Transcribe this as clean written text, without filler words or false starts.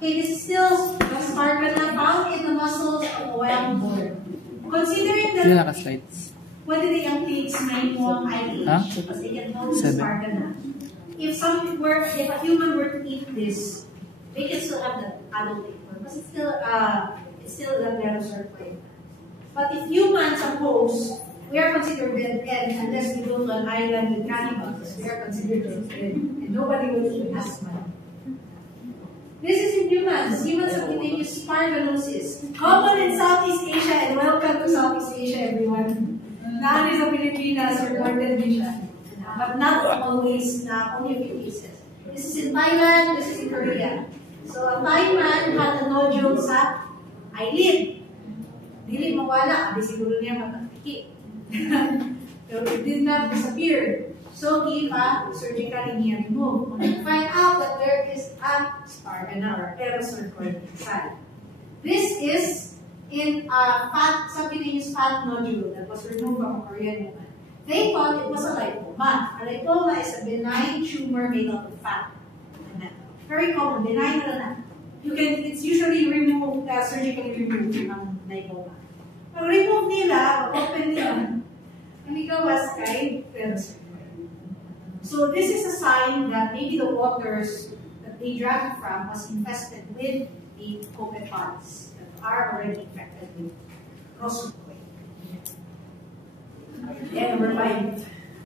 Okay, this is still spargana found in the muscles of wild boar. Considering that what did the young pigs may want IH, because they can hold the spargana. If a human were to eat this, they can still have the adult tapeworm, but it's still the Pterosaur. But if humans, suppose, we are considered dead unless we go to an island with cannibals, we are considered dead, and nobody will eat us. This is in humans. Human subcutaneous sparganosis. Common in Southeast Asia, and welcome to Southeast Asia, everyone. None is a Pilipinas reported din siya. But not always, only a few cases. This is in Thailand, this is in Korea. So a Thai man had a nodule sa eyelid. Dili mawala, kasi siguro niya matakiki. So it did not disappear. So he surgically removed. And find out that there is a spargana or Pterosaur inside. This is in a subcutaneous fat nodule that was removed from a Korean woman. They thought it was a lipoma. A lipoma is a benign tumor made out of fat. Very common, benign na. It's usually removed, surgically removed from lipoma. Pag remove nila, open nila, ang ikawas kay Pterosaur. So this is a sign that maybe the waters that they drank from was infested with the copepods that are already infected with Rosuchoi. And number 5.